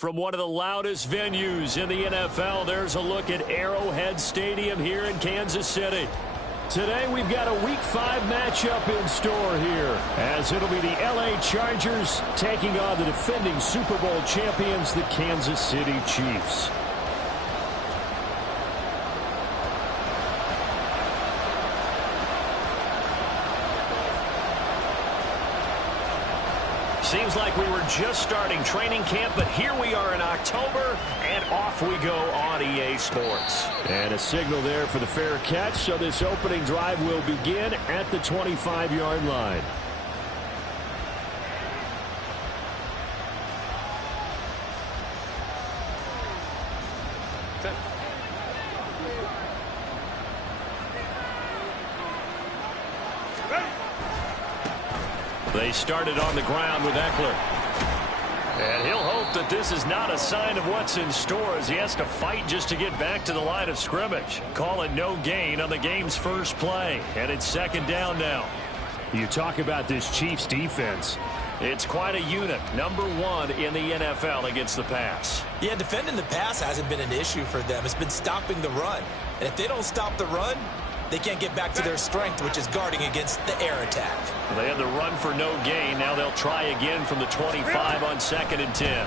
From one of the loudest venues in the NFL, there's a look at Arrowhead Stadium here in Kansas City. Today we've got a Week 5 matchup in store here, as it'll be the LA Chargers taking on the defending Super Bowl champions, the Kansas City Chiefs. Seems like we were just starting training camp, but here we are in October, and off we go on EA Sports. And a signal there for the fair catch, so this opening drive will begin at the 25-yard line. They started on the ground with Ekeler. And he'll hope that this is not a sign of what's in store as he has to fight just to get back to the line of scrimmage. Call it no gain on the game's first play. And it's second down now. You talk about this Chiefs defense. It's quite a unit. Number 1 in the NFL against the pass. Yeah, defending the pass hasn't been an issue for them. It's been stopping the run. And if they don't stop the run, they can't get back to their strength, which is guarding against the air attack. They had the run for no gain. Now they'll try again from the 25 on 2nd and 10.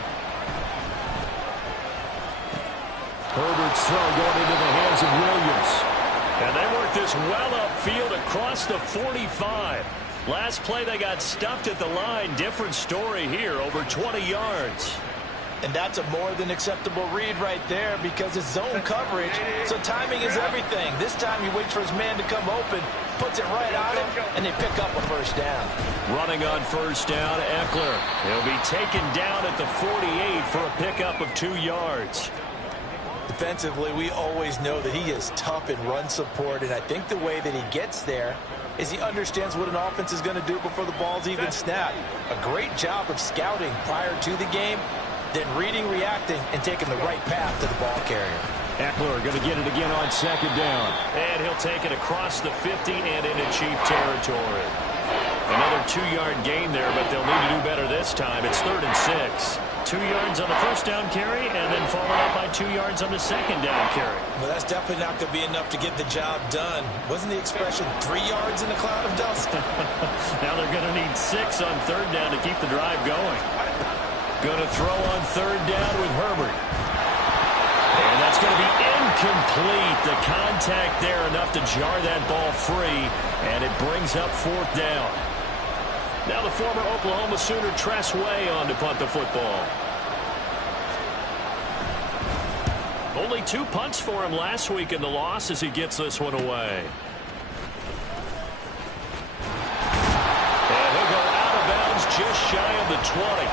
Herbert's throw going into the hands of Williams. And they work this well upfield across the 45. Last play they got stuffed at the line. Different story here, over 20 yards. And that's a more than acceptable read right there because it's zone coverage, so timing is everything. This time he waits for his man to come open, puts it right on him, and they pick up a first down. Running on first down, Ekeler. He'll be taken down at the 48 for a pickup of 2 yards. Defensively, we always know that he is tough in run support, and I think the way that he gets there is he understands what an offense is going to do before the ball's even snapped. A great job of scouting prior to the game, then reading, reacting, and taking the right path to the ball carrier. Ekeler going to get it again on second down. And he'll take it across the 50 and into Chief territory. Another 2-yard gain there, but they'll need to do better this time. It's 3rd and 6. 2 yards on the first down carry, and then followed up by 2 yards on the second down carry. Well, that's definitely not going to be enough to get the job done. Wasn't the expression 3 yards in a cloud of dust? Now they're going to need 6 on 3rd down to keep the drive going. Going to throw on 3rd down with Herbert. And that's going to be incomplete. The contact there enough to jar that ball free, and it brings up 4th down. Now the former Oklahoma Sooner Tress Way on to punt the football. Only 2 punts for him last week in the loss as he gets this one away. And he'll go out of bounds just shy of the 20.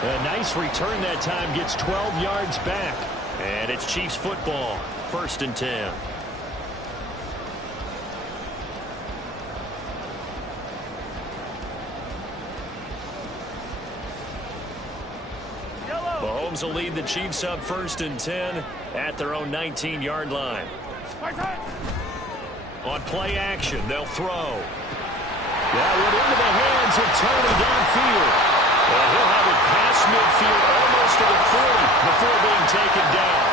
A nice return that time, gets 12 yards back. And it's Chiefs football, 1st and 10. Mahomes will lead the Chiefs up 1st and 10 at their own 19-yard line. On play action, they'll throw. That one into the hands of Tony downfield. And he'll have it past midfield almost to the 40 before being taken down.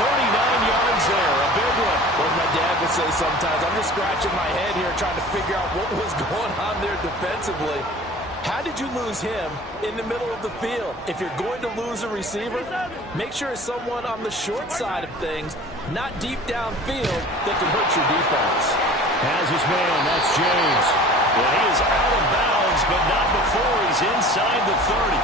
39 yards there, a big one. What my dad would say sometimes, I'm just scratching my head here trying to figure out what was going on there defensively. How did you lose him in the middle of the field? If you're going to lose a receiver, make sure it's someone on the short side of things, not deep downfield, that can hurt your defense. Has his man, that's James. Well, he is out of bounds, but not before he's inside the 30.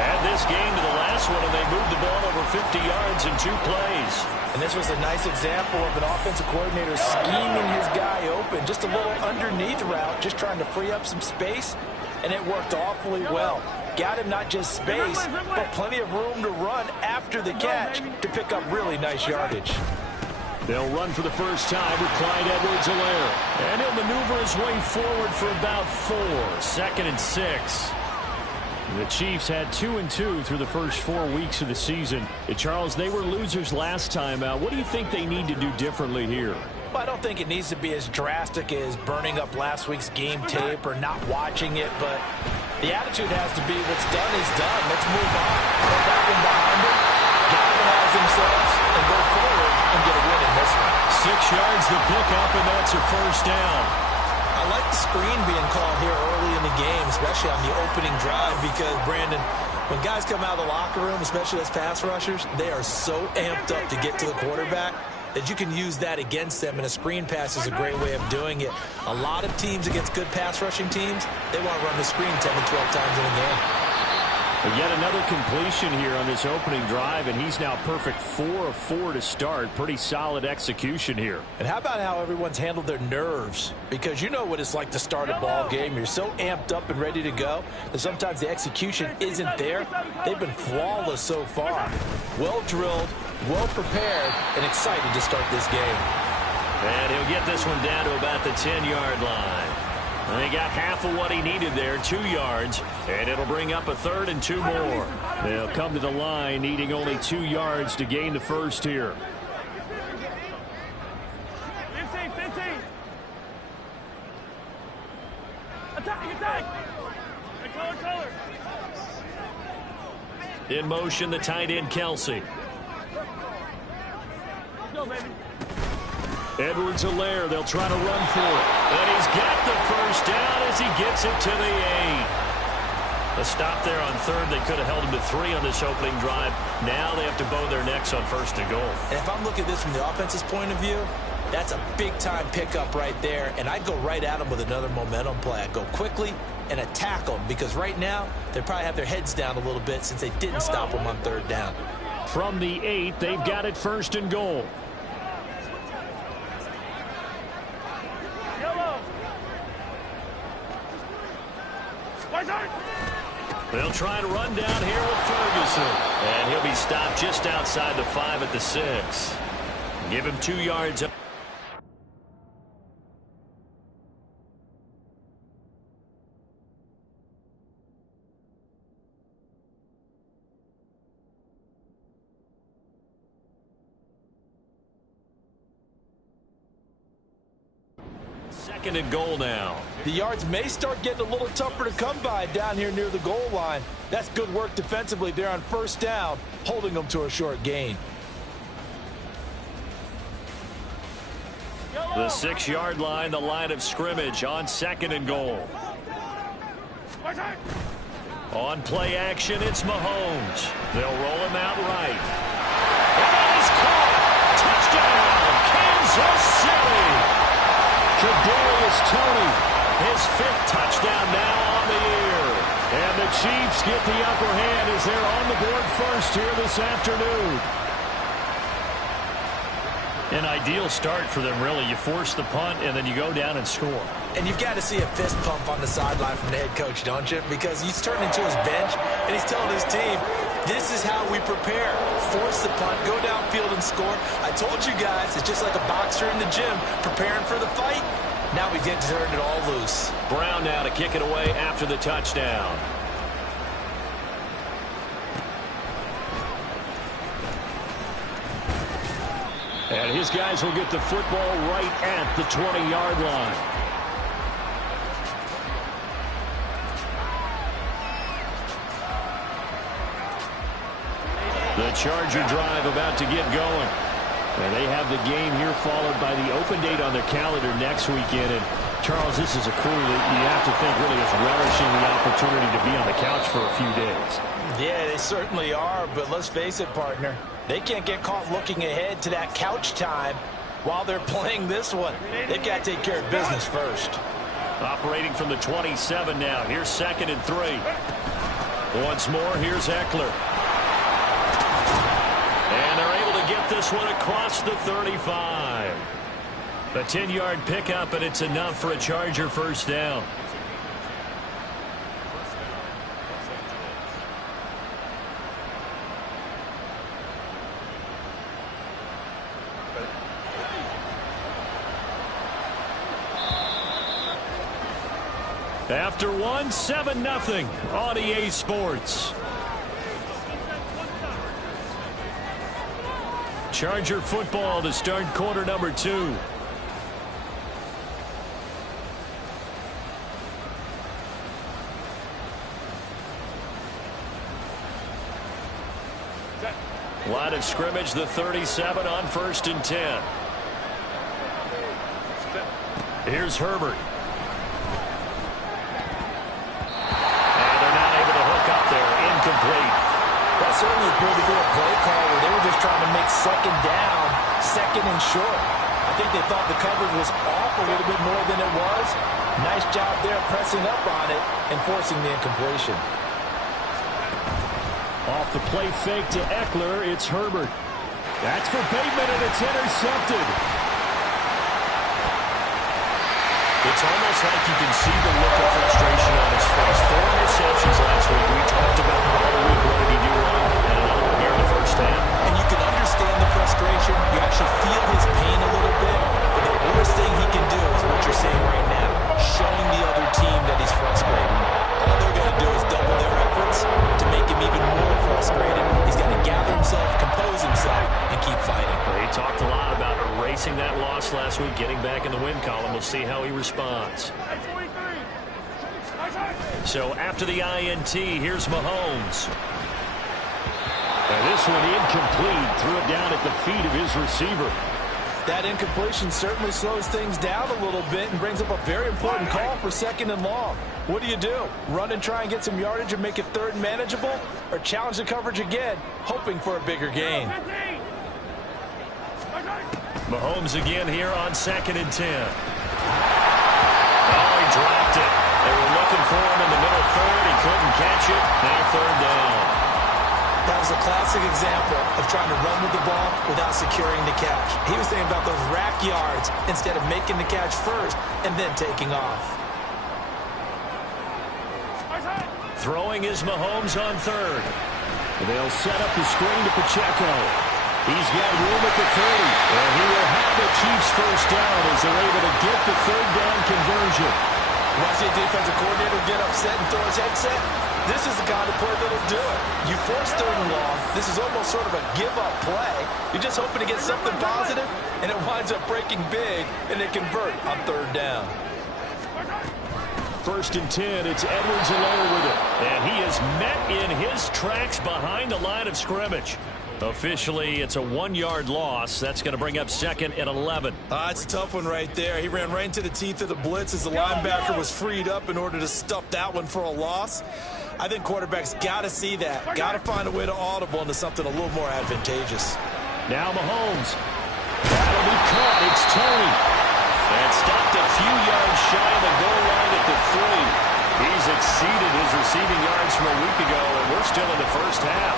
Add this game to the last one, and they moved the ball over 50 yards in 2 plays. And this was a nice example of an offensive coordinator scheming his guy open. Just a little underneath route, just trying to free up some space, and it worked awfully well. Got him not just space, but plenty of room to run after the catch to pick up really nice yardage. They'll run for the first time with Clyde Edwards-Helaire. And he'll maneuver his way forward for about 4. 2nd and 6. The Chiefs had 2-2 through the first 4 weeks of the season. Charles, they were losers last time out. What do you think they need to do differently here? Well, I don't think it needs to be as drastic as burning up last week's game tape or not watching it, but The attitude has to be what's done is done. Let's move on. Put that one behind them, galvanize themselves, and go forward and get a win in this one. 6 yards the pickup, and that's a first down. I like the screen being called here early in the game, especially on the opening drive, because, Brandon, when guys come out of the locker room, especially as pass rushers, they are so amped up to get to the quarterback that you can use that against them, and a screen pass is a great way of doing it. A lot of teams against good pass rushing teams, they want to run the screen 10 to 12 times in a game. But yet another completion here on this opening drive, and he's now perfect 4 of 4 to start. Pretty solid execution here. And how about how everyone's handled their nerves? Because you know what it's like to start a ball game. You're so amped up and ready to go that sometimes the execution isn't there. They've been flawless so far. Well drilled, well prepared, and excited to start this game. And he'll get this one down to about the 10-yard line. And he got half of what he needed there, 2 yards, and it'll bring up a 3rd and 2 more. They'll come to the line needing only 2 yards to gain the first here. 15. Attack. Color. In motion, the tight end, Kelsey. Let's go, baby. Edwards-Helaire, they'll try to run for it. And he's got the first down as he gets it to the 8. A stop there on 3rd. They could have held him to 3 on this opening drive. Now they have to bow their necks on 1st and goal. And if I'm looking at this from the offense's point of view, that's a big-time pickup right there. And I'd go right at them with another momentum play. I'd go quickly and attack them, because right now they probably have their heads down a little bit since they didn't stop them on 3rd down. From the 8, they've got it 1st and goal. They'll try to run down here with Ferguson. And he'll be stopped just outside the 5 at the 6. Give him 2 yards up. Second and goal now. The yards may start getting a little tougher to come by down here near the goal line. That's good work defensively there on 1st down, holding them to a short gain. The 6-yard line, the line of scrimmage on 2nd and goal. On play action, it's Mahomes. They'll roll him out right. And that is caught. Touchdown, Kansas City. Kadarius Toney, his 5th touchdown now on the year. And the Chiefs get the upper hand as they're on the board first here this afternoon. An ideal start for them, really. You force the punt, and then you go down and score. And you've got to see a fist pump on the sideline from the head coach, don't you? Because he's turned into his bench, and he's telling his team, this is how we prepare. Force the punt, go downfield and score. I told you guys, it's just like a boxer in the gym preparing for the fight. Now we get to turn it all loose. Brown now to kick it away after the touchdown. And his guys will get the football right at the 20-yard line. The Charger drive about to get going. And they have the game here followed by the open date on their calendar next weekend. And, Charles, this is a crew that you have to think really is relishing the opportunity to be on the couch for a few days. Yeah, they certainly are, but let's face it, partner. They can't get caught looking ahead to that couch time while they're playing this one. They've got to take care of business first. Operating from the 27 now. Here's 2nd and 3. Once more, here's Eckler. And they're able to get this one across the 35. A 10-yard pickup, and it's enough for a Charger first down. After one, 7-0 on EA Sports. Charger football to start quarter number 2. Line of scrimmage, the 37 on 1st and 10. Here's Herbert. And they're not able to hook up there. Incomplete. That certainly appeared to be a play call where they were just trying to make second down, second and short. I think they thought the coverage was off a little bit more than it was. Nice job there pressing up on it and forcing the incompletion. Off the play fake to Eckler, it's Herbert. That's for Bateman, and it's intercepted. It's almost like you can see the look of frustration on his face. 4 interceptions last week. We talked about him all week. What did he do wrong? And another one here in the first half. And you can understand the frustration. You actually feel his pain a little bit. But the worst thing he can do is what you're saying right now, showing the other team that he's frustrated. All they're going to do is double their efforts to make him even more frustrated. He's got to gather himself, compose himself, and keep fighting. Well, he talked a lot about erasing that loss last week, getting back in the win column. We'll see how he responds. So after the INT, here's Mahomes. And this one incomplete. Threw it down at the feet of his receiver. That incompletion certainly slows things down a little bit and brings up a very important call for 2nd and long. What do? Run and try and get some yardage and make it 3rd and manageable? Or challenge the coverage again, hoping for a bigger gain? Mahomes again here on 2nd and 10. Oh, he dropped it. They were looking for him in the middle third. He couldn't catch it. Now 3rd down. That was a classic example of trying to run with the ball without securing the catch. He was thinking about those rack yards instead of making the catch first and then taking off. Throwing is Mahomes on 3rd. They'll set up the screen to Pacheco. He's got room at the 30. And he will have the Chiefs first down as they're able to get the 3rd down conversion. Want to see a defensive coordinator get upset and throw his headset? This is the kind of play that'll do it. You force 3rd and long. This is almost sort of a give-up play. You're just hoping to get something positive, and it winds up breaking big, and they convert on 3rd down. 1st and 10, it's Edwards alone with it. And he is met in his tracks behind the line of scrimmage. Officially, it's a 1-yard loss. That's going to bring up 2nd and 11. It's a tough one right there. He ran right into the teeth of the blitz as the linebacker was freed up in order to stuff that one for a loss. I think quarterbacks got to see that. Got to find a way to audible into something a little more advantageous. Now Mahomes. That'll be caught. It's Tony. And stopped a few yards shy of the goal line at the 3. He's exceeded his receiving yards from a week ago, and we're still in the first half.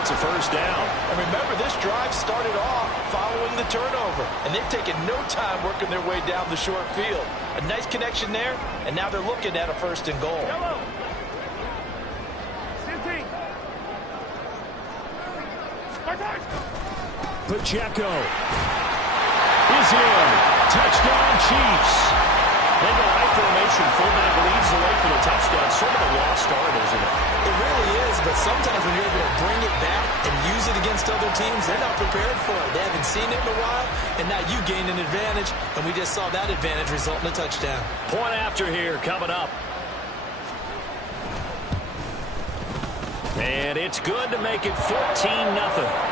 It's a first down. And remember, this drive started off following the turnover, and they've taken no time working their way down the short field. A nice connection there, and now they're looking at a 1st and goal. Pacheco is in. Touchdown, Chiefs. They go high formation. Fullback leads the way for the touchdown. Sort of a lost art, isn't it? It really is, but sometimes when you're able to bring it back and use it against other teams, they're not prepared for it. They haven't seen it in a while, and now you gain an advantage, and we just saw that advantage result in a touchdown. Point after here coming up. And it's good to make it 14-0.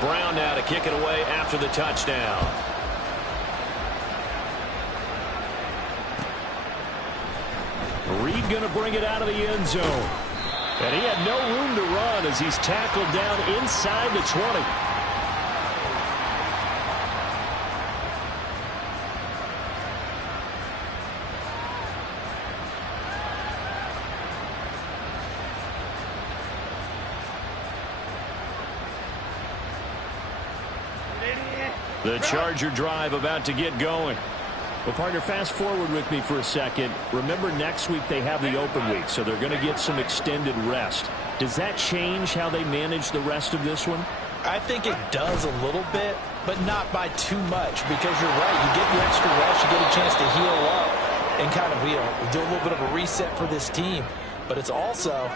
Brown now to kick it away after the touchdown. Reed going to bring it out of the end zone. And he had no room to run as he's tackled down inside the 20. The Charger drive about to get going. Well, partner, fast forward with me for a second. Remember, next week they have the open week, so they're going to get some extended rest. Does that change how they manage the rest of this one? I think it does a little bit, but not by too much, because you're right. You get the extra rest, you get a chance to heal up and kind of do a little bit of a reset for this team. But it's also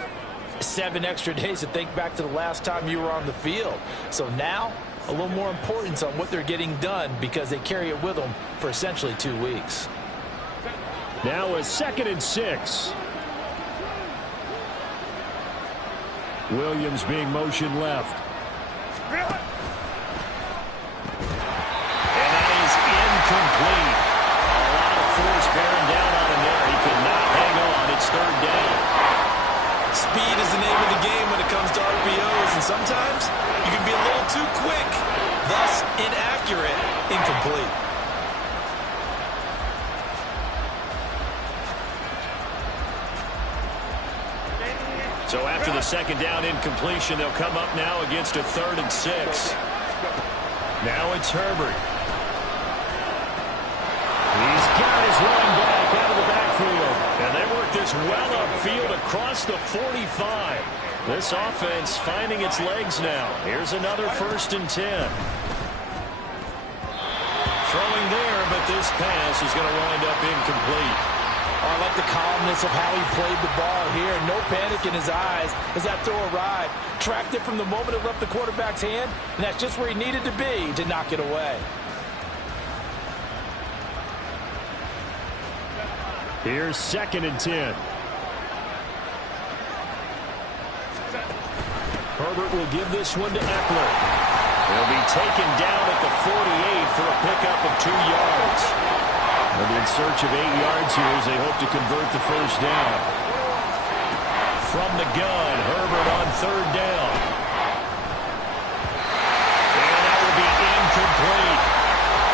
7 extra days to think back to the last time you were on the field. So now, a little more importance on what they're getting done because they carry it with them for essentially 2 weeks. Now a 2nd and 6. Williams being motion left. And that is incomplete. A lot of force bearing down on him there. He could not hang on. It's 3rd down. Speed is the name of the game when it comes to RPOs, and sometimes you can be a little too quick, thus inaccurate, incomplete. So after the 2nd down incompletion, they'll come up now against a 3rd and 6. Now it's Herbert. He's got his running back out of the backfield. And they work this well upfield across the 45. This offense finding its legs now. Here's another 1st and 10. Throwing there, but this pass is going to wind up incomplete. I like the calmness of how he played the ball here. No panic in his eyes as that throw arrived. Tracked it from the moment it left the quarterback's hand, and that's just where he needed to be to knock it away. Here's 2nd and 10. Herbert will give this one to Eckler. He'll be taken down at the 48 for a pickup of 2 yards. They'll be in search of 8 yards here as they hope to convert the 1st down. From the gun, Herbert on 3rd down. And that will be incomplete.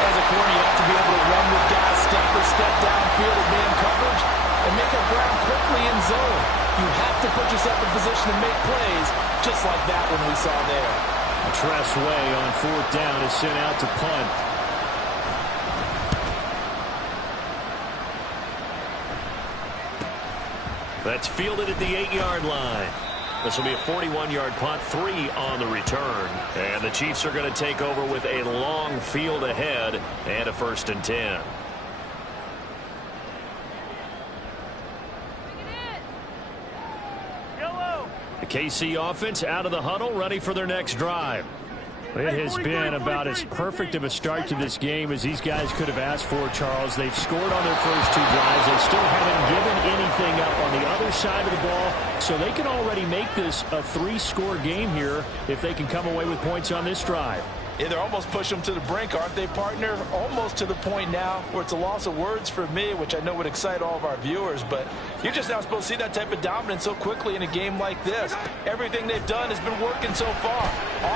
As a corner, you have to be able to run with guys step for step downfield in man coverage and make up ground quickly in zone. You have to put yourself in position to make plays, just like that one we saw there. Tress Way on 4th down is sent out to punt. That's fielded at the 8-yard line. This will be a 41-yard punt, 3 on the return. And the Chiefs are going to take over with a long field ahead and a 1st and 10. The KC offense out of the huddle, ready for their next drive. It has been about as perfect of a start to this game as these guys could have asked for, Charles. They've scored on their first 2 drives. They still haven't given anything up on the other side of the ball, so they can already make this a 3-score game here if they can come away with points on this drive. Yeah, they're almost pushing them to the brink, aren't they, partner? Almost to the point now where it's a loss of words for me, which I know would excite all of our viewers, but you're just not supposed to see that type of dominance so quickly in a game like this. Everything they've done has been working so far.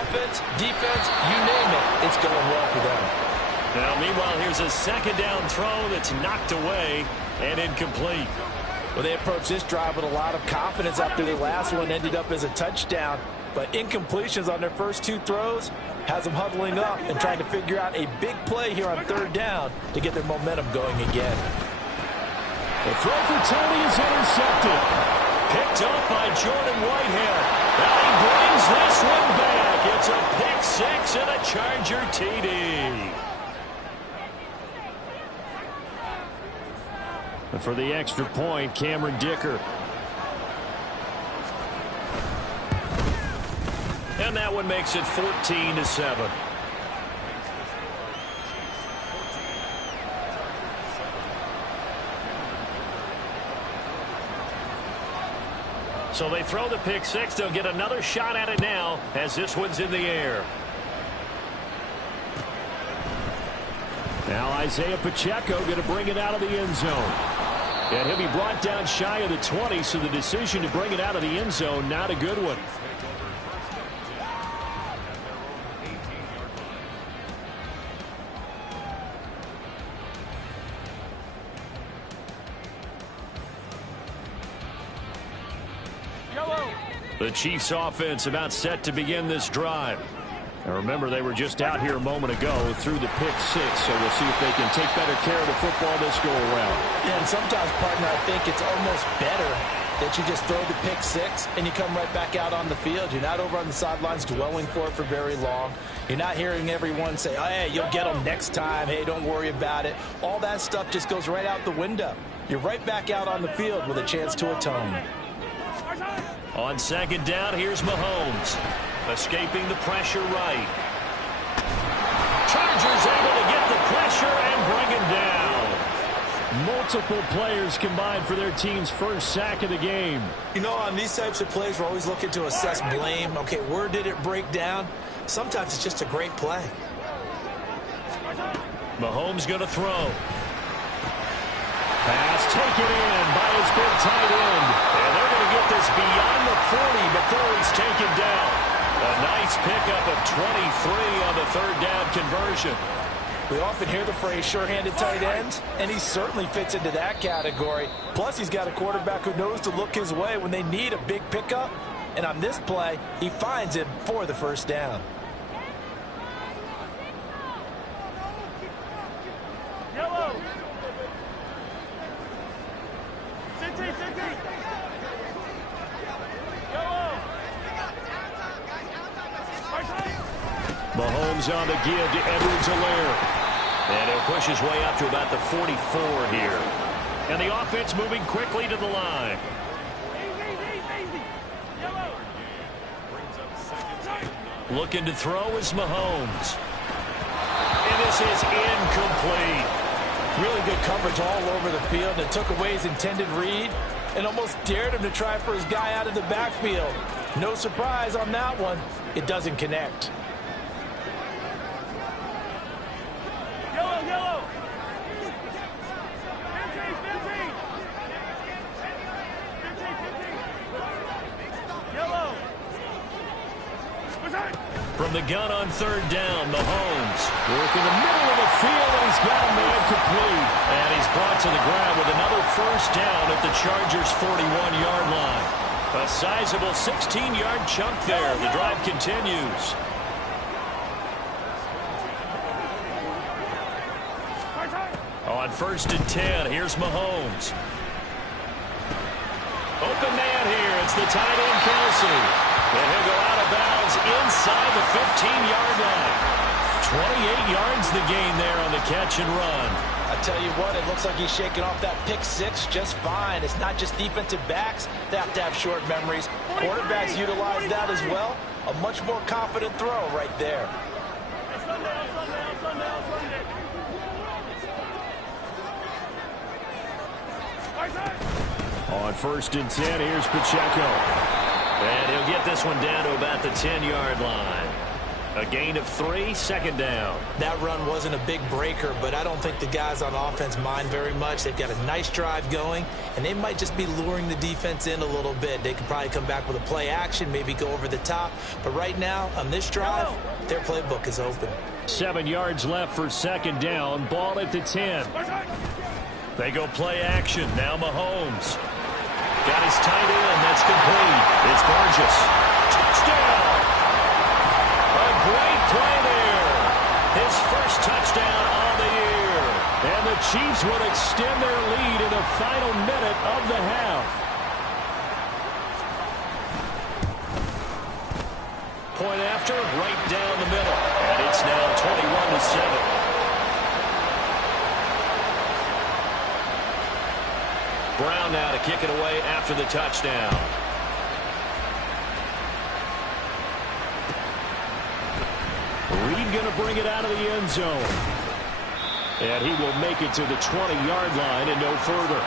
Offense, defense, you name it, it's going well for them. Now, meanwhile, here's a 2nd down throw that's knocked away and incomplete. Well, they approached this drive with a lot of confidence after their last one ended up as a touchdown. But incompletions on their first 2 throws has them huddling up and trying to figure out a big play here on 3rd down to get their momentum going again. The throw for Tony is intercepted. Picked up by Jordan Whitehead. Now he brings this one back. It's a pick 6 and a Charger TD. And for the extra point, Cameron Dicker. And that one makes it 14-7. So they throw the pick 6. They'll get another shot at it now as this one's in the air. Now Isaiah Pacheco going to bring it out of the end zone. And he'll be brought down shy of the 20, so the decision to bring it out of the end zone, not a good one. The Chiefs offense about set to begin this drive. And remember, they were just out here a moment ago through the pick 6, so we'll see if they can take better care of the football this go around. Yeah, and sometimes, partner, I think it's almost better that you just throw the pick 6 and you come right back out on the field. You're not over on the sidelines dwelling for it for very long. You're not hearing everyone say, oh, hey, you'll get them next time. Hey, don't worry about it. All that stuff just goes right out the window. You're right back out on the field with a chance to atone. On 2nd down, here's Mahomes. Escaping the pressure right. Chargers able to get the pressure and bring him down. Multiple players combined for their team's first sack of the game. You know, on these types of plays, we're always looking to assess blame. Okay, where did it break down? Sometimes it's just a great play. Mahomes going to throw. Pass taken in by his big tight end. And they're going to get this beyond the 40 before he's taken down. A nice pickup of 23 on the third down conversion. We often hear the phrase sure-handed tight ends, and he certainly fits into that category. Plus, he's got a quarterback who knows to look his way when they need a big pickup. And on this play, he finds him for the first down. Yellow. 50. Yellow. Mahomes on the give to Edwards-Helaire. And he'll push his way up to about the 44 here. And the offense moving quickly to the line. Easy. Yellow. Looking to throw is Mahomes. And this is incomplete. Really good coverage all over the field, and it took away his intended read and almost dared him to try for his guy out of the backfield. No surprise on that one. It doesn't connect. Yellow. 50. Yellow. From the gun on third down, Mahomes working the middle of the field, and he's got a man complete. And he's brought to the ground with another first down at the Chargers' 41-yard line. A sizable 16-yard chunk there. The drive continues. On 1st and 10, here's Mahomes. Open man here. It's the tight end, Kelsey. And he'll go out of bounds inside the 15-yard line. 28 yards the gain there on the catch and run. I tell you what, it looks like he's shaking off that pick six just fine. It's not just defensive backs that have to have short memories. Quarterbacks utilize that as well. A much more confident throw right there. On 1st and 10, here's Pacheco. And he'll get this one down to about the 10-yard line. A gain of 3, second down. That run wasn't a big breaker, but I don't think the guys on offense mind very much. They've got a nice drive going, and they might just be luring the defense in a little bit. They could probably come back with a play action, maybe go over the top. But right now, on this drive, their playbook is open. 7 yards left for second down. Ball at the 10. They go play action. Now Mahomes. Got his tight end. That's complete. It's Burgess. Touchdown. A great play there. His first touchdown on the year. And the Chiefs will extend their lead in the final minute of the half. Point after, right down the middle. And it's now 21-7. Brown now to kick it away after the touchdown. Reed going to bring it out of the end zone. And he will make it to the 20-yard line and no further.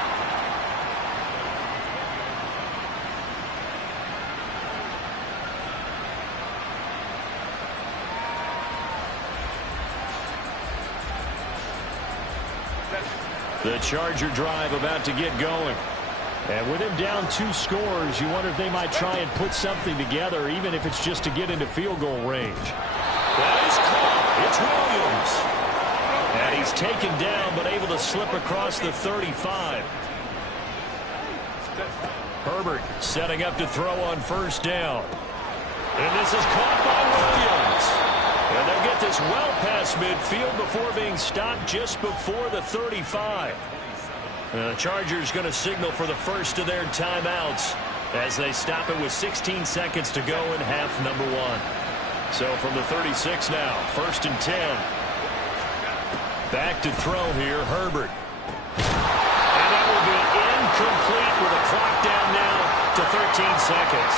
The Charger drive about to get going. And with him down 2 scores, you wonder if they might try and put something together, even if it's just to get into field goal range. That is caught. It's Williams. And he's taken down, but able to slip across the 35. Herbert setting up to throw on first down. And this is caught by Williams. And they'll get this well past midfield before being stopped just before the 35. The Chargers going to signal for the first of their timeouts as they stop it with 16 seconds to go in half number 1. So from the 36 now, 1st and 10. Back to throw here, Herbert. And that will be incomplete with a clock down now to 13 seconds.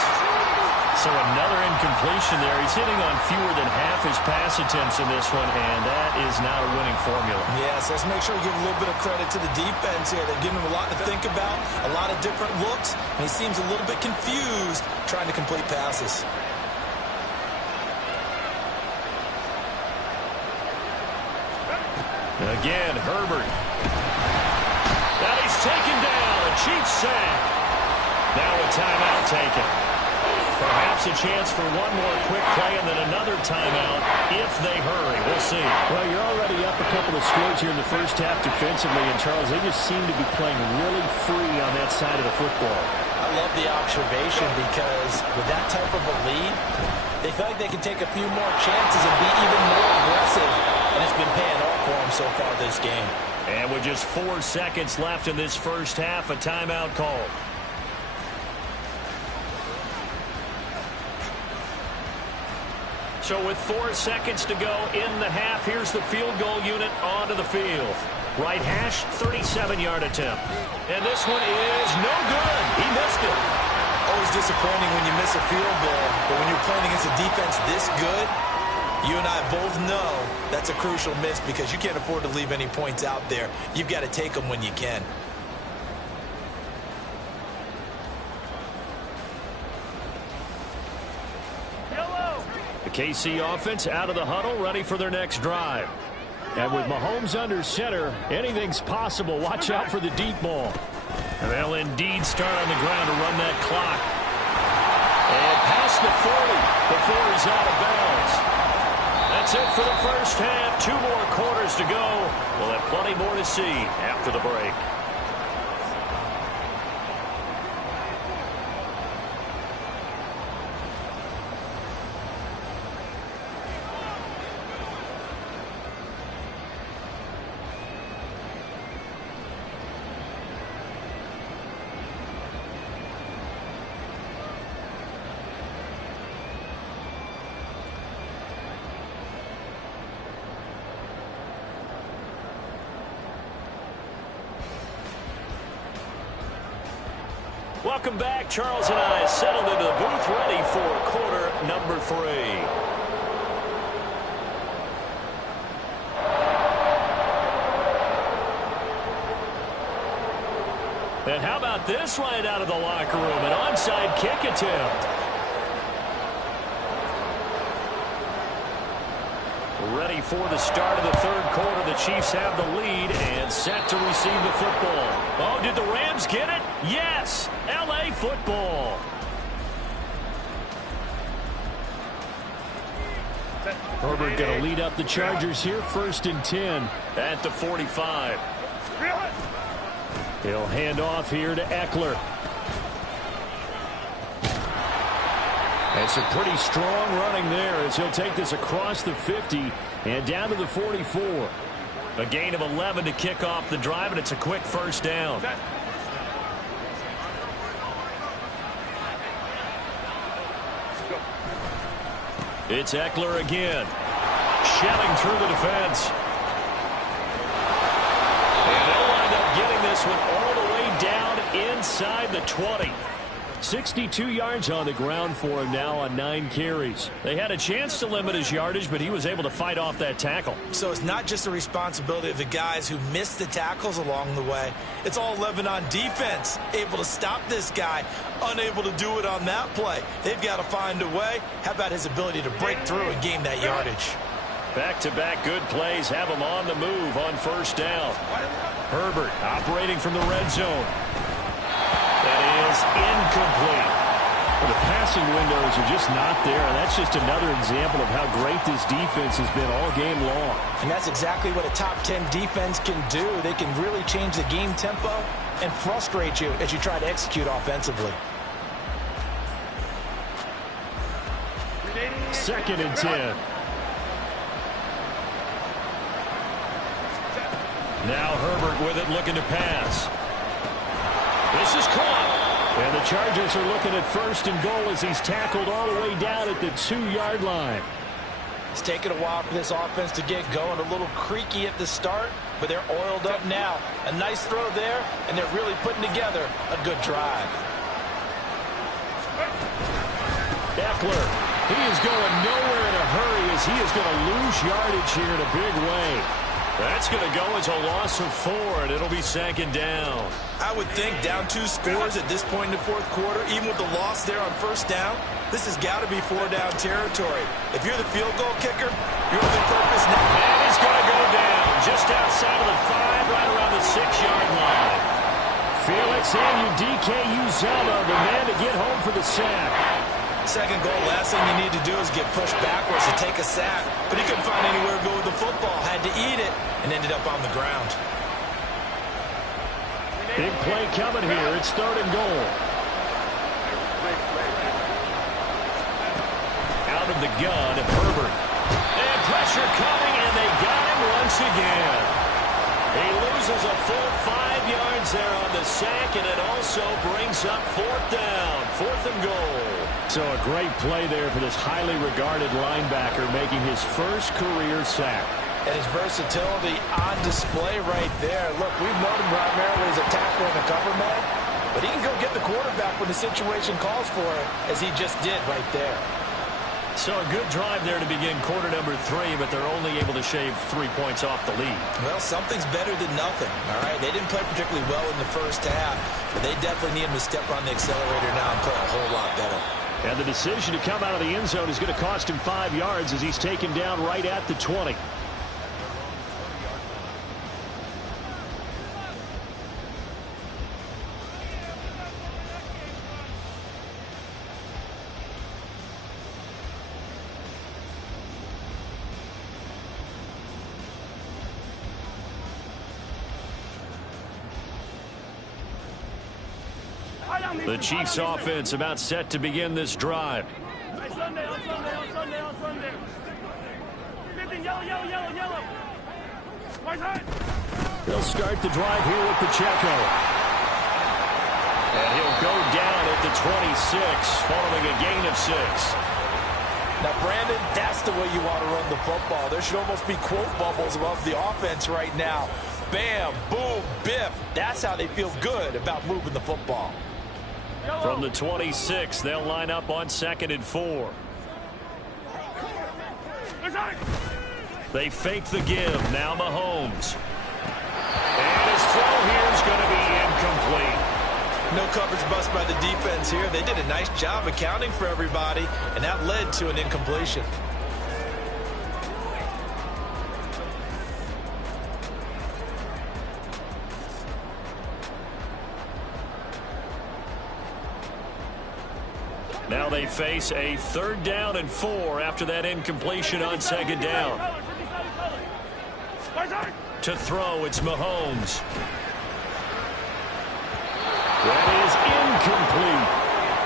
So another incompletion there. He's hitting on fewer than half his pass attempts in this one, and that is not a winning formula. Yes, let's make sure we give a little bit of credit to the defense here. They're giving him a lot to think about, a lot of different looks, and he seems a little bit confused trying to complete passes. Again, Herbert. Now he's taken down. A Chiefs sack. Now a timeout taken. Perhaps a chance for one more quick play and then another timeout if they hurry. We'll see. Well, you're already up a couple of scores here in the first half defensively, and Charles, they just seem to be playing really free on that side of the football. I love the observation because with that type of a lead, they feel like they can take a few more chances and be even more aggressive, and it's been paying off for them so far this game. And with just 4 seconds left in this first half, a timeout called. So with 4 seconds to go in the half, here's the field goal unit onto the field. Right hash, 37-yard attempt. And this one is no good. He missed it. Always disappointing when you miss a field goal, but when you're playing against a defense this good, you and I both know that's a crucial miss because you can't afford to leave any points out there. You've got to take them when you can. The KC offense out of the huddle, ready for their next drive. And with Mahomes under center, anything's possible. Watch out for the deep ball. They'll indeed start on the ground to run that clock. And past the 40 before he's out of bounds. That's it for the first half. 2 more quarters to go. We'll have plenty more to see after the break. Welcome back. Charles and I settled into the booth ready for quarter number 3. And how about this right out of the locker room? An onside kick attempt. Ready for the start of the third quarter. The Chiefs have the lead and set to receive the football. Oh, did the Rams get it? Yes! L.A. football. Herbert going to lead up the Chargers here, 1st and 10. At the 45. He'll hand off here to Eckler. And some pretty strong running there as he'll take this across the 50 and down to the 44. A gain of 11 to kick off the drive, and it's a quick first down. It's Eckler again. Shelling through the defense. And they'll wind up getting this one all the way down inside the 20. 62 yards on the ground for him now on 9 carries. They had a chance to limit his yardage, but he was able to fight off that tackle. So it's not just the responsibility of the guys who missed the tackles along the way. It's all 11 on defense, able to stop this guy, unable to do it on that play. They've got to find a way. How about his ability to break through and gain that yardage? Back-to-back good plays have him on the move on first down. Herbert operating from the red zone. That is incomplete. Well, the passing windows are just not there, and that's just another example of how great this defense has been all game long. And that's exactly what a top 10 defense can do. They can really change the game tempo and frustrate you as you try to execute offensively. 2nd and 10. Now Herbert with it, looking to pass. This is caught. And the Chargers are looking at 1st and goal as he's tackled all the way down at the 2-yard line. It's taken a while for this offense to get going. A little creaky at the start, but they're oiled up now. A nice throw there, and they're really putting together a good drive. Eckler, he is going nowhere in a hurry as he is going to lose yardage here in a big way. That's going to go as a loss of 4, and it'll be 2nd down. I would think down 2 scores at this point in the fourth quarter, even with the loss there on 1st down, this has got to be 4-down territory. If you're the field goal kicker, you're the purpose now. And he's going to go down just outside of the 5, right around the 6-yard line. Felix Anudike-Uzomah, the man to get home for the sack. Second goal, last thing you need to do is get pushed backwards to take a sack. But he couldn't find anywhere to go with the football. Had to eat it and ended up on the ground. Big play coming here. It's 3rd and goal. Out of the gun, Herbert. And pressure coming, and they got him once again. He loses a full 5 yards there on the sack, and it also brings up 4th down. 4th and goal. So a great play there for this highly regarded linebacker making his first career sack. And his versatility on display right there. Look, we've known him primarily as a tackler and a cover man, but he can go get the quarterback when the situation calls for it, as he just did right there. So a good drive there to begin quarter number 3, but they're only able to shave 3 points off the lead. Well, something's better than nothing, all right? They didn't play particularly well in the first half, but they definitely need him to step on the accelerator now and play a whole lot better. And the decision to come out of the end zone is going to cost him 5 yards as he's taken down right at the 20. The Chiefs offense about set to begin this drive. On Sunday. 15, yellow. Right side. They'll start the drive here with Pacheco. And he'll go down at the 26 following a gain of 6. Now, Brandon, that's the way you want to run the football. There should almost be quote bubbles above the offense right now. Bam, boom, biff. That's how they feel good about moving the football. From the 26, they'll line up on 2nd and 4. They fake the give. Now Mahomes. And his throw here is going to be incomplete. No coverage bust by the defense here. They did a nice job accounting for everybody, and that led to an incompletion. Now they face a 3rd down and 4 after that incompletion on 2nd down. To throw, it's Mahomes. That is incomplete.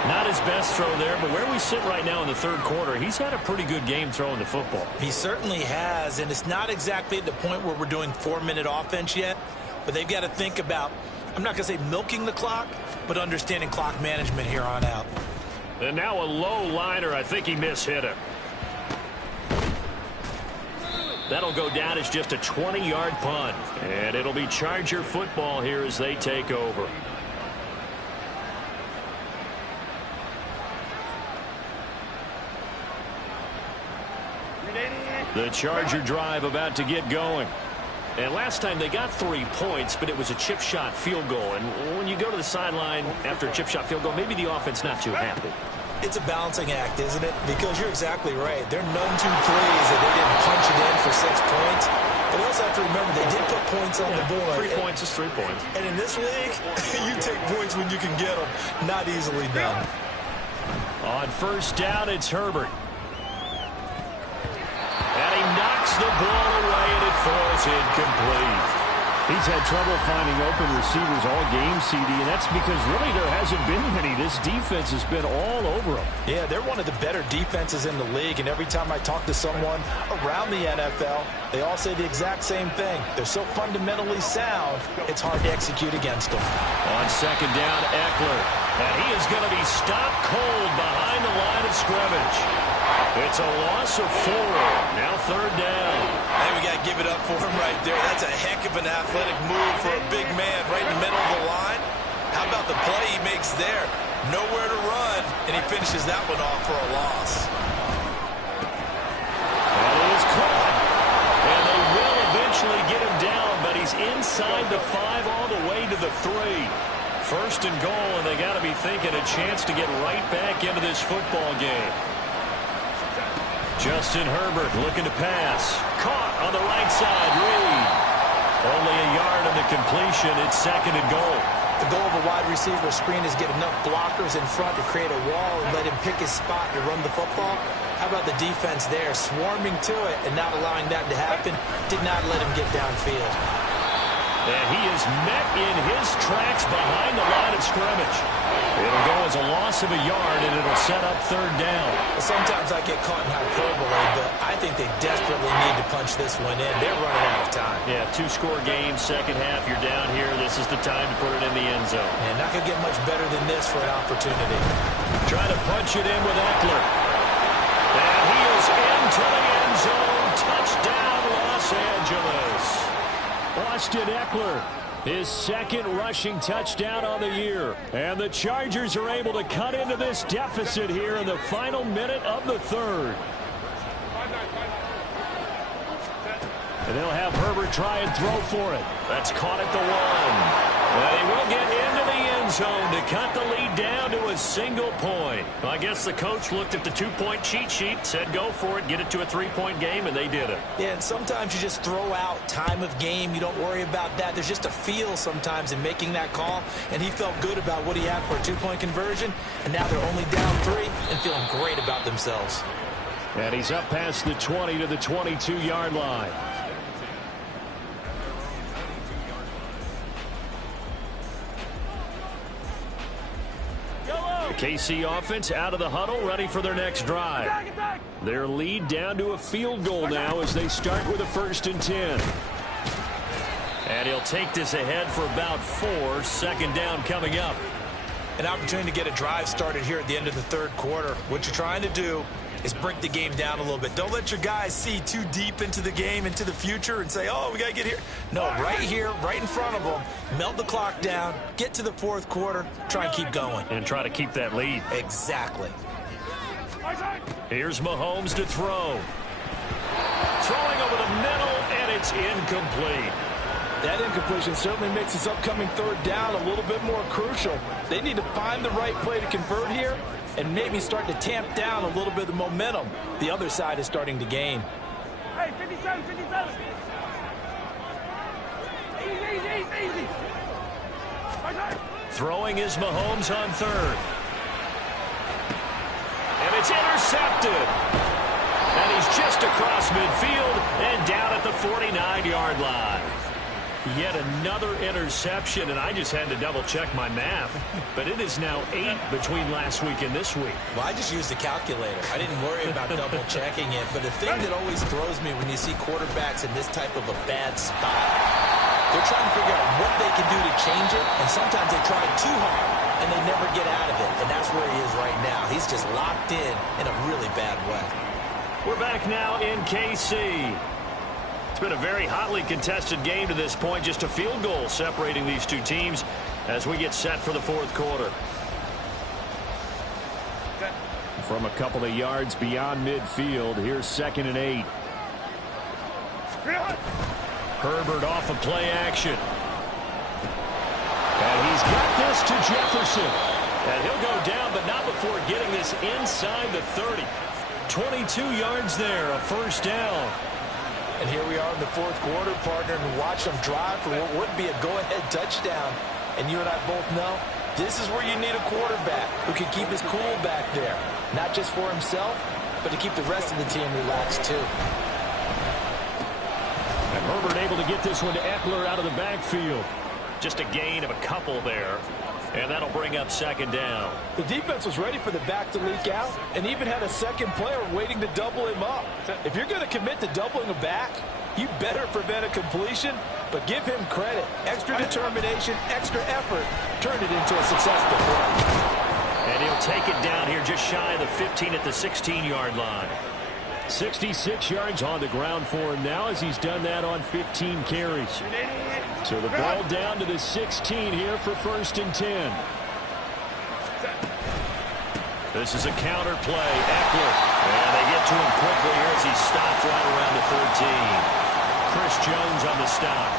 Not his best throw there, but where we sit right now in the 3rd quarter, he's had a pretty good game throwing the football. He certainly has, and it's not exactly at the point where we're doing 4-minute offense yet, but they've got to think about, I'm not going to say milking the clock, but understanding clock management here on out. And now a low liner. I think he mishit it. That'll go down as just a 20-yard punt. And it'll be Charger football here as they take over. The Charger drive about to get going. And last time they got 3 points, but it was a chip shot field goal. And when you go to the sideline after a chip shot field goal, maybe the offense not too happy. It's a balancing act, isn't it? Because you're exactly right. They're none too pleased that they didn't punch it in for 6 points. But you also have to remember they did put points on the board. 3 points is 3 points. And in this league, you take points when you can get them. Not easily done. On 1st down, it's Herbert. And he knocks the ball away, and it falls incomplete. He's had trouble finding open receivers all game, CD, and that's because really there hasn't been many. This defense has been all over them. Yeah, they're one of the better defenses in the league, and every time I talk to someone around the NFL, they all say the exact same thing. They're so fundamentally sound, it's hard to execute against them. On 2nd down, Eckler. And he is going to be stopped cold behind the line of scrimmage. It's a loss of 4. Now 3rd down. Hey, we got to give it up for him right there. That's a heck of an athletic move for a big man right in the middle of the line. How about the play he makes there? nowhere to run, and he finishes that one off for a loss. That is caught. And they will eventually get him down, but he's inside the 5 all the way to the 3. First and goal, and they got to be thinking a chance to get right back into this football game. Justin Herbert looking to pass. Caught on the right side. Reed. Only a yard on the completion. It's second and goal. The goal of a wide receiver screen is get enough blockers in front to create a wall and let him pick his spot to run the football. How about the defense there, swarming to it and not allowing that to happen? Did not let him get downfield. And he is met in his tracks behind the line of scrimmage. It'll go as a loss of a yard, and it'll set up third down. Sometimes I get caught in hyperbole, but I think they desperately need to punch this one in. They're running out of time. Yeah, 2-score game, second half. You're down here. This is the time to put it in the end zone. And not going to get much better than this for an opportunity. Trying to punch it in with Eckler. And he is into the end zone. Touchdown, Los Angeles. Austin Eckler, his second rushing touchdown on the year. And the Chargers are able to cut into this deficit here in the final minute of the third. And they'll have Herbert try and throw for it. That's caught at the 1. And he will get into the end zone to cut the lead down to a single point. Well, I guess the coach looked at the 2-point cheat sheet, said go for it, get it to a 3-point game, and they did it. Yeah, and sometimes you just throw out time of game. You don't worry about that. There's just a feel sometimes in making that call, and he felt good about what he had for a 2-point conversion, and now they're only down 3 and feeling great about themselves. And he's up past the 20 to the 22-yard line. KC offense out of the huddle, ready for their next drive. Their lead down to a field goal now as they start with a 1st and 10. And he'll take this ahead for about 4. Second down coming up. An opportunity to get a drive started here at the end of the third quarter. What you're trying to do is break the game down a little bit. Don't let your guys see too deep into the game, into the future, and say, oh, we got to get here. No, right here, right in front of them, melt the clock down, get to the fourth quarter, try and keep going. And try to keep that lead. Exactly. Here's Mahomes to throw. Throwing over the middle, and it's incomplete. That incompletion certainly makes this upcoming third down a little bit more crucial. They need to find the right play to convert here and maybe start to tamp down a little bit of the momentum the other side is starting to gain. Hey, 57, 57. Easy. Throwing is Mahomes on third. And it's intercepted. And he's just across midfield and down at the 49-yard line. Yet another interception, and I just had to double-check my math. But it is now 8 between last week and this week. Well, I just used the calculator. I didn't worry about double-checking it. But the thing that always throws me when you see quarterbacks in this type of a bad spot, they're trying to figure out what they can do to change it, and sometimes they try too hard, and they never get out of it. And that's where he is right now. He's just locked in a really bad way. We're back now in KC. It's been a very hotly contested game to this point. Just a field goal separating these two teams as we get set for the fourth quarter. From a couple of yards beyond midfield, here's 2nd and 8. Herbert off of play action. And he's got this to Jefferson. And he'll go down, but not before getting this inside the 30. 22 yards there, a first down. And here we are in the fourth quarter, partner, and watch them drive for what would be a go-ahead touchdown. And you and I both know this is where you need a quarterback who can keep his cool back there. Not just for himself, but to keep the rest of the team relaxed too. And Herbert able to get this one to Eckler out of the backfield. Just a gain of a couple there. And that'll bring up 2nd down. The defense was ready for the back to leak out and even had a second player waiting to double him up. If you're going to commit to doubling a back, you better prevent a completion, but give him credit. Extra determination, extra effort, turned it into a successful play. And he'll take it down here just shy of the 15 at the 16-yard line. 66 yards on the ground for him now as he's done that on 15 carries. So the ball down to the 16 here for 1st and 10. This is a counter play. Eckler. And they get to him quickly here as he stopped right around the 13. Chris Jones on the stop.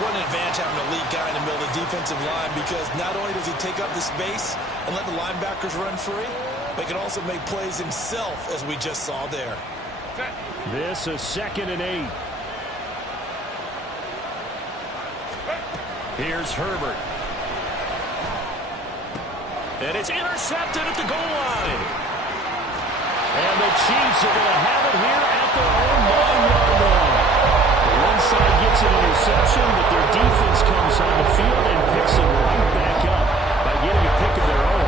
What an advantage having an elite guy in the middle of the defensive line, because not only does he take up the space and let the linebackers run free, but he can also make plays himself, as we just saw there. This is 2nd and 8. Here's Herbert. And it's intercepted at the goal line. And the Chiefs are going to have it here at their own 9-yard line. One side gets an interception, but their defense comes on the field and picks them right back up by getting a pick of their own.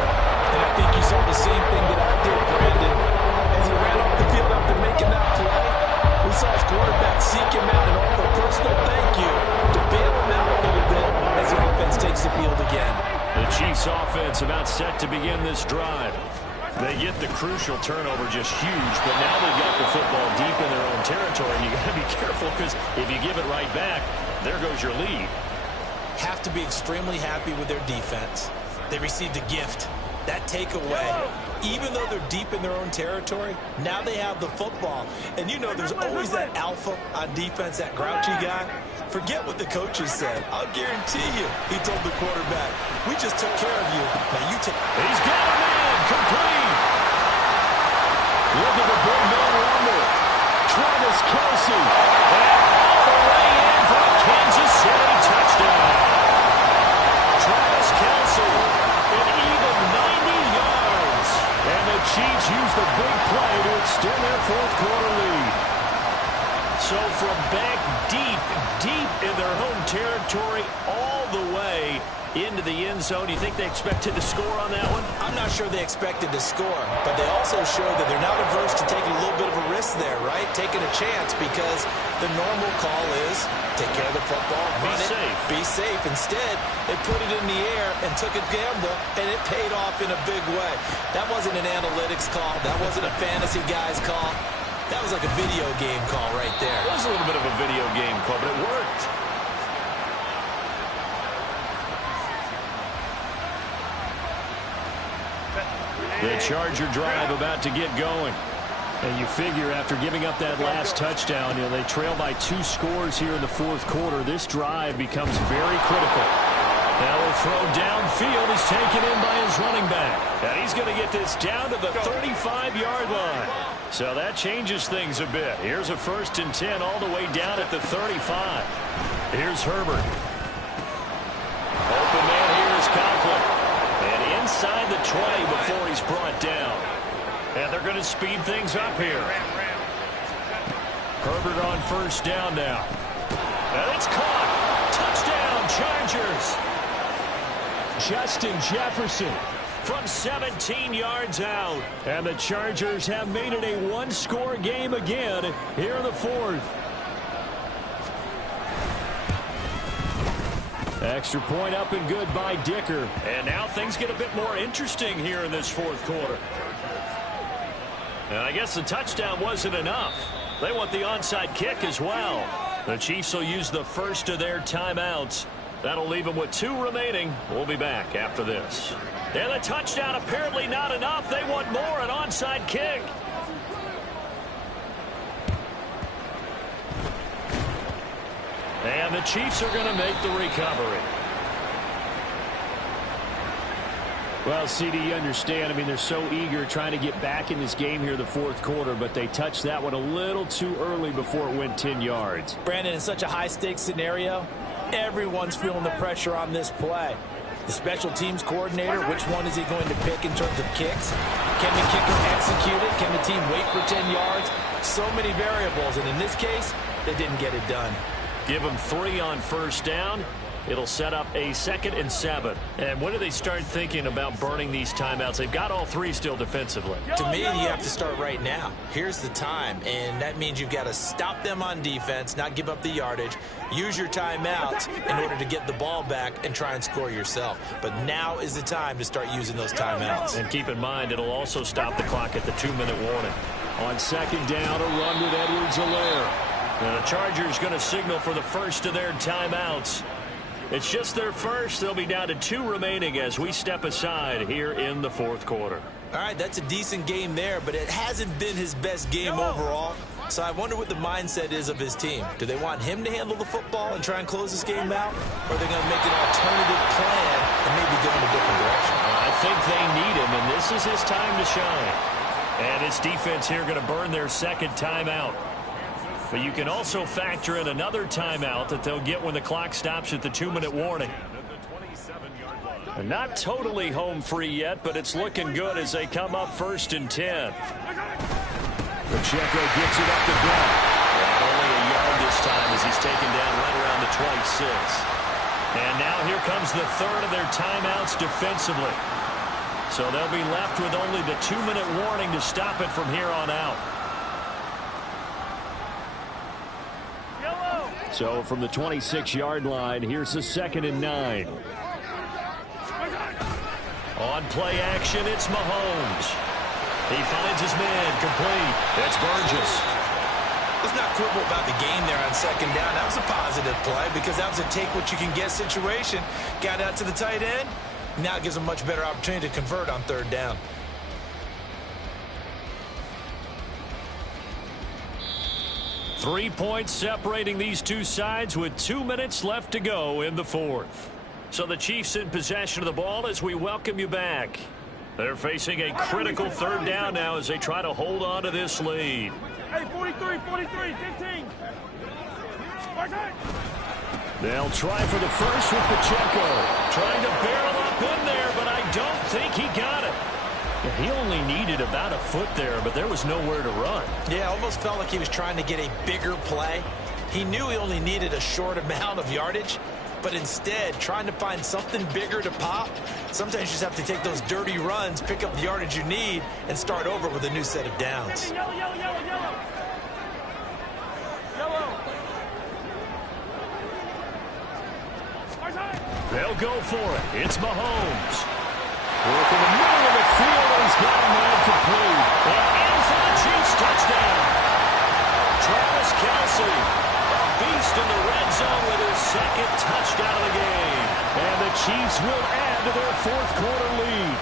And I think you saw the same thing that I did, Brandon. As he ran off the field after making that play, we saw his quarterback seek him out and offer a personal thank you to bail him out a little bit as the offense takes the field again. The Chiefs offense about set to begin this drive. They get the crucial turnover, just huge, but now they've got the football deep in their own territory, and you got to be careful, because if you give it right back, there goes your lead. Have to be extremely happy with their defense. They received a gift. That takeaway, even though they're deep in their own territory, now they have the football. And you know there's always that alpha on defense, that grouchy guy. Forget what the coaches said. I'll guarantee you, he told the quarterback, we just took care of you. Now you take. He's got a man, complete. Look at the big man rumble. Travis Kelce. And all the way in for a Kansas City touchdown. Travis Kelce, an even 90 yards. And the Chiefs use the big play to extend their fourth-quarter lead. So from back deep in their home territory all the way into the end zone, you think they expected to score on that one? I'm not sure they expected to score, but they also showed that they're not averse to taking a little bit of a risk there, right? Taking a chance, because the normal call is take care of the football, run it, be safe. Instead, they put it in the air and took a gamble, and it paid off in a big way. That wasn't an analytics call. That wasn't a fantasy guy's call. That was like a video game call right there. It was a little bit of a video game call, but it worked. The Charger drive about to get going. And you figure after giving up that last touchdown, they trail by 2 scores here in the fourth quarter. This drive becomes very critical. Now a throw downfield is taken in by his running back. And he's going to get this down to the 35-yard line. So that changes things a bit. Here's a 1st and 10 all the way down at the 35. Here's Herbert. Open man here is Conklin. And inside the 20 before he's brought down. And they're going to speed things up here. Herbert on 1st down now. And it's caught. Touchdown, Chargers. Justin Jefferson from 17 yards out. And the Chargers have made it a 1-score game again here in the fourth. Extra point up and good by Dicker. And now things get a bit more interesting here in this fourth quarter. And I guess the touchdown wasn't enough. They want the onside kick as well. The Chiefs will use the first of their timeouts. That'll leave them with 2 remaining. We'll be back after this. And the touchdown apparently not enough. They want more, an onside kick. And the Chiefs are going to make the recovery. Well, CD, you understand. I mean, they're so eager trying to get back in this game here in the fourth quarter, but they touched that one a little too early before it went 10 yards. Brandon, in such a high-stakes scenario, everyone's feeling the pressure on this play. The special teams coordinator, which one is he going to pick in terms of kicks? Can the kicker execute it? Can the team wait for 10 yards? So many variables, and in this case, they didn't get it done. Give them 3 on 1st down. It'll set up a 2nd and 7. And when do they start thinking about burning these timeouts? They've got all 3 still defensively. To me, you have to start right now. Here's the time, and that means you've got to stop them on defense, not give up the yardage, use your timeouts in order to get the ball back and try and score yourself. But now is the time to start using those timeouts. And keep in mind, it'll also stop the clock at the 2-minute warning. On 2nd down, a run with Edwards-Helaire. And the Chargers going to signal for the first of their timeouts. It's just their first. They'll be down to 2 remaining as we step aside here in the fourth quarter. All right, that's a decent game there, but it hasn't been his best game overall. So I wonder what the mindset is of his team. Do they want him to handle the football and try and close this game out? Or are they going to make an alternative plan and maybe go in a different direction? I think they need him, and this is his time to shine. And his defense here going to burn their second timeout. But you can also factor in another timeout that they'll get when the clock stops at the 2-minute warning. And not totally home free yet, but it's looking good as they come up 1st and 10. Pacheco gets it up the gut. And only a yard this time as he's taken down right around the 26. And now here comes the third of their timeouts defensively. So they'll be left with only the 2-minute warning to stop it from here on out. So from the 26-yard line, here's a 2nd and 9. On play action, it's Mahomes. He finds his man complete. That's Burgess. Let's not quibble about the game there on 2nd down. That was a positive play because that was a take-what-you-can-get situation. Got out to the tight end. Now it gives them a much better opportunity to convert on 3rd down. Three points separating these two sides with 2 minutes left to go in the fourth. So the Chiefs in possession of the ball as we welcome you back. They're facing a critical 3rd down now as they try to hold on to this lead. Hey, 43, 15. They'll try for the first with Pacheco. Trying to barrel up in there, but I don't think he got it. He only needed about a foot there, but there was nowhere to run. Yeah, almost felt like he was trying to get a bigger play. He knew he only needed a short amount of yardage, but instead, trying to find something bigger to pop. Sometimes you just have to take those dirty runs, pick up the yardage you need, and start over with a new set of downs. Yellow. They'll go for it. It's Mahomes. Working the middle of the field, and he's got a man complete. And in for the Chiefs touchdown. Travis Kelce, a beast in the red zone with his 2nd touchdown of the game. And the Chiefs will add to their fourth quarter lead.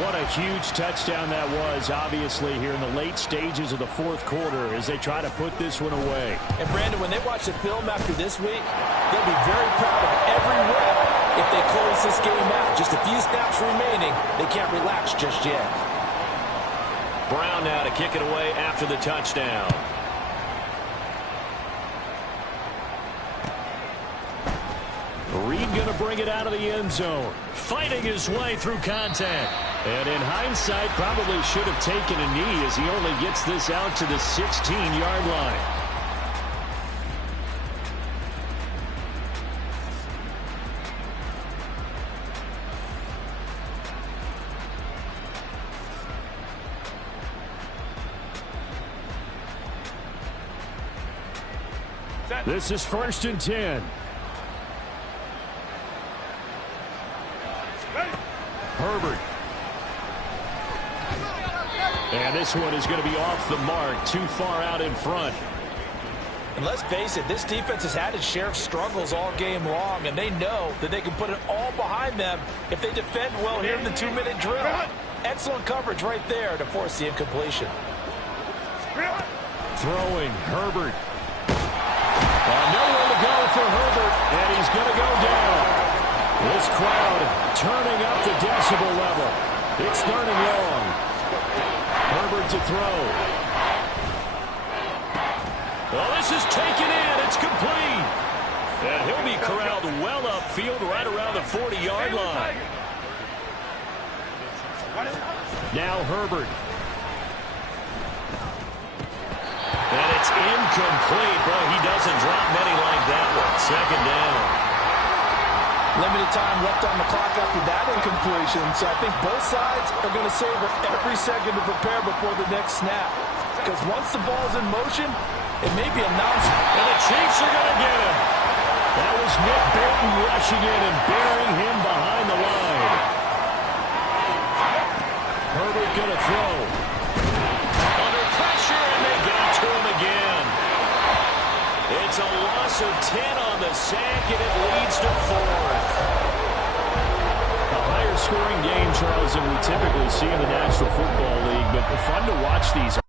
What a huge touchdown that was, obviously, here in the late stages of the fourth quarter as they try to put this one away. And, Brandon, when they watch the film after this week, they'll be very proud of every rep if they close this game out. Just a few snaps remaining. They can't relax just yet. Brown now to kick it away after the touchdown. Reed going to bring it out of the end zone. Fighting his way through contact. And in hindsight, probably should have taken a knee as he only gets this out to the 16-yard line. This is 1st and 10. Herbert. And this one is going to be off the mark, too far out in front. And let's face it, this defense has had its share of struggles all game long, and they know that they can put it all behind them if they defend well here in the 2-minute drill. Excellent coverage right there to force the incompletion. Throwing, Herbert. Nowhere to go for Herbert, and he's going to go down. This crowd turning up the decibel level. It's 3rd and long. Herbert to throw. Well, this is taken in. It's complete. And he'll be corralled well upfield right around the 40-yard line. Now Herbert. And it's incomplete. Boy, he doesn't drop many like that one. 2nd down. Limited time left on the clock after that incompletion, so I think both sides are going to savor every second to prepare before the next snap. Because once the ball's in motion, it may be announced. And the Chiefs are going to get him. That was Nick Bolton rushing in and burying him behind the line. Herbert going to throw. Under pressure, and they got to him again. It's a loss loss of 10 on the sack, and it leads to 4th. A higher scoring game, Charles, than we typically see in the National Football League, but fun to watch these